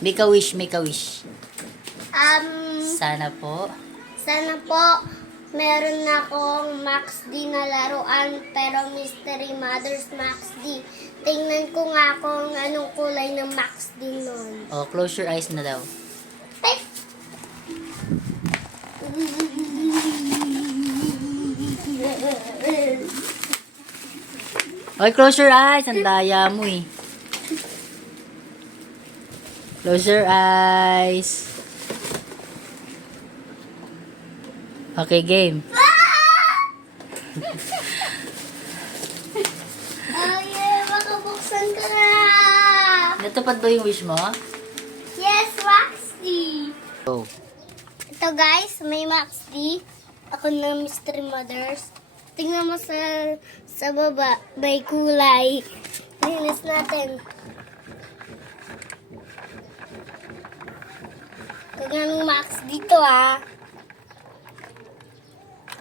Make a wish, make a wish. Sana po meron na akong Max D na laruan, pero Mystery Mother's Max D. Tingnan ko nga kung anong kulay ng Max D nun. Oh, close your eyes na daw. Ay! Okay, close your eyes. Ang daya mo eh. Close your eyes. Okay, game. Oh yeah, makabuksan ka na! Natupad ba yung wish mo? Yes, Max D! Oh. Ito guys, may Max D. Ako ng Mystery Mothers. Tingnan mo sa baba, may kulay. Linis natin. Ito nga ng Max dito ah.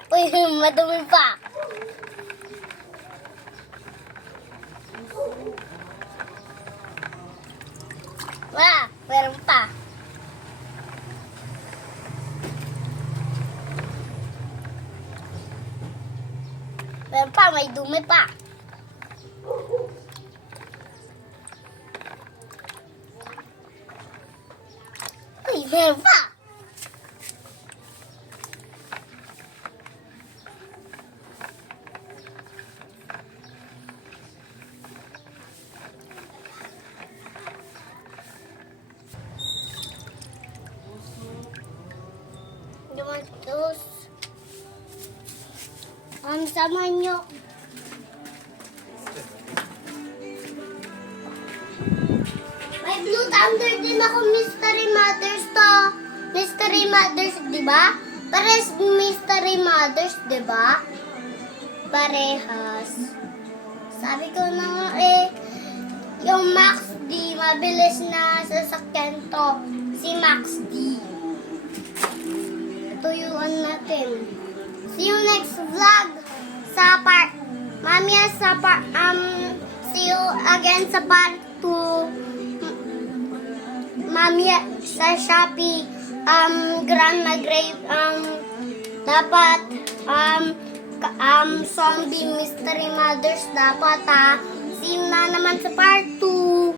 Uy, madumi pa. Wala, meron pa. Meron pa, may dumi pa. Uy, meron pa. Dumatos. Ang sama nyo. May Blue Thunder din ako, Mystery Mothers to. Mystery Mothers, di ba? Pares Mystery Mothers, di ba? Parehas. Sabi ko na nga yung Max D, mabilis na sasakyan to. Si Max D. Tuyuan natin. See you next vlog sa part. Mamaya sa part, see you again sa part 2. Mamaya sa Shopee, Grandma Grave, dapat, Zombie Mystery Mothers dapat, see you na naman sa part 2.